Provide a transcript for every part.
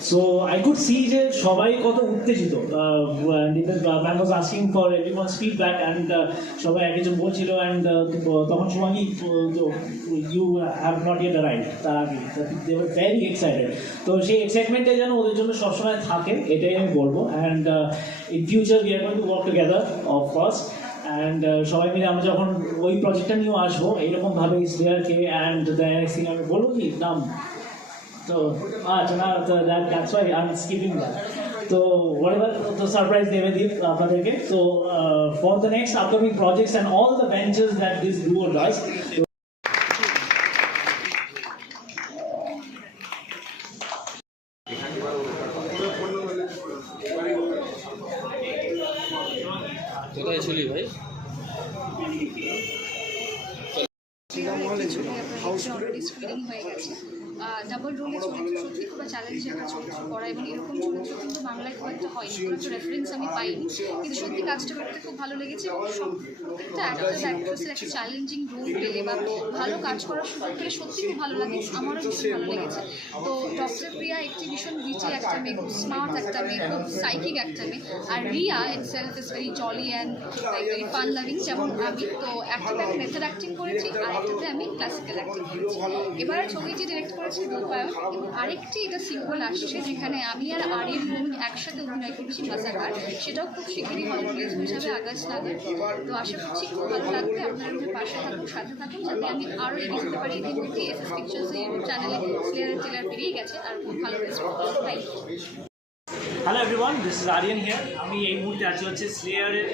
So I could see যে সবাই কত উত্তেজিত, ma'am was asking for everyone's feedback and সবাই একজন বলছিল অ্যান্ড তখন Shubhangi you have not yet arrived, তার আগে দে ওয়ার ভেরি এক্সাইটেড। তো সেই এক্সাইটমেন্টটা যেন ওদের জন্য সবসময় থাকে, এটাই আমি বলবো। And in future we are going to work together of course. And সবাই মিলে আমরা যখন ওই প্রজেক্টটা নিয়েও আসবো এইরকমভাবে স্লেয়ারকে অ্যান্ড দ্য আমি বলবো কি নাম, so that's why I'm skipping that. So whatever the surprise they will give আপনাদেরকে. So for the next upcoming projects and all the ventures that this duo does. কোথায় ছিলি ভাই? অলরেডি স্ক্রিনিং হয়ে গেছে। ডাবল রোলে চরিত্র সত্যি খুব চ্যালেঞ্জিং একটা চরিত্র করা, এবং এরকম চরিত্র কিন্তু বাংলায় খুব একটা হয়নি, কোনো একটা রেফারেন্স আমি পাইনি, কিন্তু সত্যি কাজটা করতে খুব ভালো লেগেছে। এবং প্রত্যেকটা অ্যাক্টর্স অ্যাক্ট্রেসের একটা চ্যালেঞ্জিং রোল পেলে বা ভালো কাজ করার সুযোগ পেলে সত্যি খুব ভালো লাগে, আমারও ভীষণ ভালো লেগেছে। তো ডক্টর প্রিয়া একটি ভীষণ বিচি একটা মেয়ে, খুব স্মার্ট একটা মেয়ে, খুব সাইকিক একটা মেয়ে, আর Riya itself is very jolly and very fun loving যেমন আমি। তো একটাতে আমি মেথড অ্যাক্টিং করেছি, আর একটাতে আমি ক্লাসিক্যাল অ্যাক্টিং করেছি। এবার ছবিটি ডিরেক্ট করেছি রূপায়ণ, এবং আরেকটি এটা সিঙ্গল আসছে যেখানে আমি আর আরিফ রুমি একসাথে অভিনয় করছি মাসাকার, সেটাও খুব শিগগিরই হল রিলিজ হয়ে যাবে আগস্ট নাগাদ। তো আশা করছি খুব ভালো লাগবে, আপনারা আমাদের পাশে থাকুন, সাথে থাকুন, যাতে আমি আরও এগিয়ে যেতে পারি। ইতিমধ্যে এসএস পিকচার্স ইউটিউব চ্যানেলে স্লেয়ারের ট্রেলার বেরিয়ে গেছে, আর খুব ভালো response. Thank you. Hello everyone, this is Aryan here. আমি এই মুহূর্তে আছি হচ্ছে স্লেয়ারের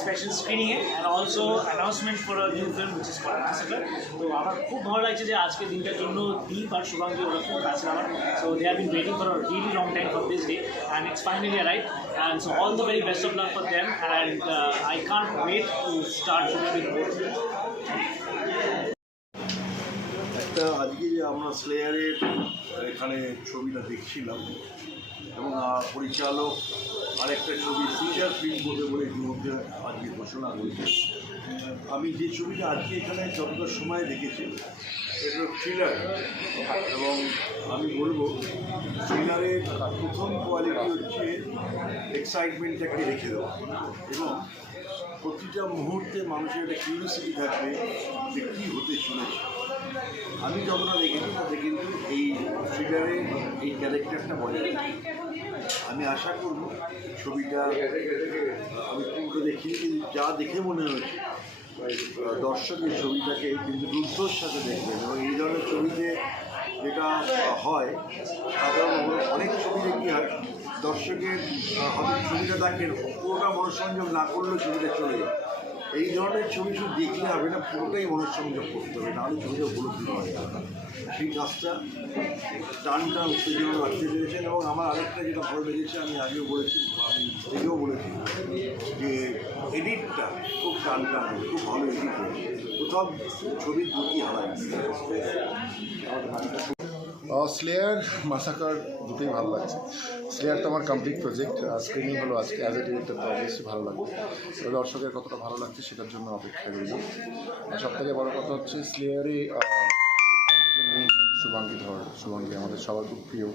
স্পেশাল স্ক্রিনিংয়ে and also announcement for a new film which is called massacre. তো আমার খুব ভালো লাগছে যে আজকের দিনটার জন্য দীপ আর শুভাঙ্গী ওরা খুব কাছে আমার। So they have been waiting for a really long time for this day and it's finally arrived, and so all the very best of luck for them and I can't wait to start with both. একটা আজকে যে আমরা স্লেয়ারের এখানে ছবিটা দেখছিলাম, এবং পরিচালক আরেকটা ছবি ফিচার ফিল্ম করবে বলে ইতিমধ্যে আজকে ঘোষণা করেছে। আমি যে ছবিটা আজকে এখানে যতটা সময় দেখেছি এটা থ্রিলার, এবং আমি বলবো থ্রিলারের প্রথম কোয়ালিটি হচ্ছে এক্সাইটমেন্টটাকে রেখে দেওয়া, এবং প্রতিটা মুহূর্তে মানুষের একটা কিউরিওসিটি থাকবে যে কী হতে চলেছে। আমি যতটা দেখেছি তাতে কিন্তু এই থ্রিলারের এই ক্যারেক্টারটা বজায় রাখে। আমি আশা করব ছবিটা, আমি পুরোটা দেখিনি কিন্তু যা দেখে মনে হয়েছে দর্শক এই ছবিটাকে কিন্তু গুরুত্বর সাথে দেখবেন। এবং এই ধরনের ছবিতে যেটা হয় সাধারণত অনেক ছবিতে কী হয়, দর্শকের হয়তো ছবিটা দেখেন পুরোটা মনোসংযোগ না করলেও ছবিটা চলে যায়। এই ধরনের ছবি শুধু দেখলে হবে না, পুরোটাই মনোসংযোগ করতে হবে, নাহলে ছবিটা উপলব্ধি করা যাবে না। সেই কাজটা টানটা উত্তেজনা রাখতে পেরেছেন। এবং আমার আরেকটা যেটা ভালো লেগেছে, আমি আগেও বলেছি, আমি আগেও বলেছি যে এডিটটা খুব টানটা, খুব ভালো এডিট হয়েছে, কোথাও ছবির গতি হারায়। স্লেয়ার মাসাকার দুটোই ভালো লাগছে। স্লেয়ার তো আমার কমপ্লিট প্রজেক্ট, স্ক্রিনিং হলো আজকে, অ্যাজ এ ডিরেক্টর তো অবশ্যই ভালো লাগবে। দর্শকের কতটা ভালো লাগছে সেটার জন্য অপেক্ষা রইল। আর সবথেকে বড় কথা হচ্ছে স্লেয়ারে শুভাঙ্গী আমাদের সবার খুব প্রিয়,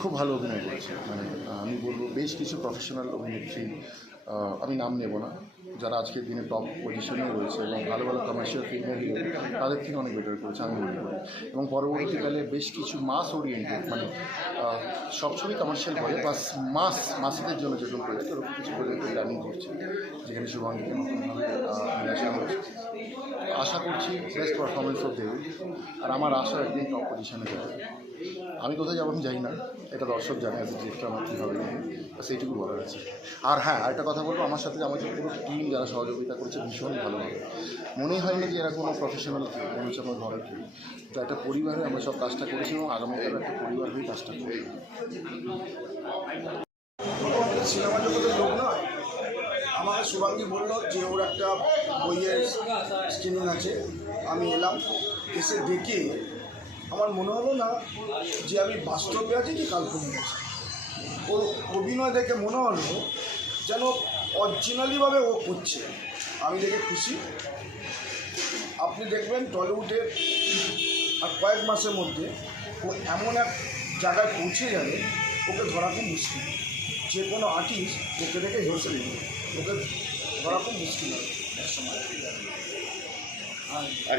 খুব ভালো অভিনয় করেছে। মানে আমি বলবো বেশ কিছু প্রফেশনাল অভিনেত্রী, আমি নাম নেব না, যারা আজকের দিনে টপ পজিশনে রয়েছে এবং ভালো ভালো কমার্শিয়াল ফিল্মের হিরো, তাদের থেকে অনেক বেটার করেছে আমি মনে করি। এবং পরবর্তীকালে বেশ কিছু মাস ওরিয়েন্টেড, মানে সব ছবি কমার্শিয়াল করে, বাস মাসেদের জন্য যেরকম প্রজেক্ট, ওরকম কিছু প্রজেক্ট প্ল্যানিং করছে, যেখানে শুভাঙ্গীকে নতুনভাবে নিয়ে আসা হয়েছে। আশা করছি বেস্ট পারফরমেন্সও দেবে, আর আমার আশা একদিন টপ পজিশনে যাবে। আমি কোথায় যাবো আমি জানি না, এটা দর্শক জানে যে ডিরেক্টর আমার কী হবে, সেইটুকু বলার আছে। আর হ্যাঁ, আরেকটা কথা বলবো, আমার সাথে আমাদের পুরো টিম যারা সহযোগিতা করছে ভীষণ ভালোভাবে, মনেই হয় না যে এরা কোনো প্রফেশনাল কেউ, মনে হচ্ছে আমার ঘরের কেউ। তো একটা পরিবারে আমরা সব কাজটা করেছি, এবং আগামীকালে একটা পরিবার হয়ে কাজটা করি। সিনেমা জগতের লোক নয়, আমার শুভাঙ্গী বললো যে ওর একটা বইয়ের স্ক্রিনিং আছে, আমি এলাম, এসে দেখে আমার মনে হলো না যে আমি বাস্তবে আছি কি কাল্পনিক আছি। ওর অভিনয় দেখে মনে হলো যেন অরিজিনালিভাবে ও করছে, আমি দেখে খুশি। আপনি দেখবেন টলিউডের আর কয়েক মাসের মধ্যে ও এমন এক জায়গায় পৌঁছে যাবে ওকে ধরা খুব মুশকিল। যে কোনো আর্টিস্ট ওকে দেখে হেসে নেবে, ওকে ধরা খুব মুশকিল হবে এক সময়। আর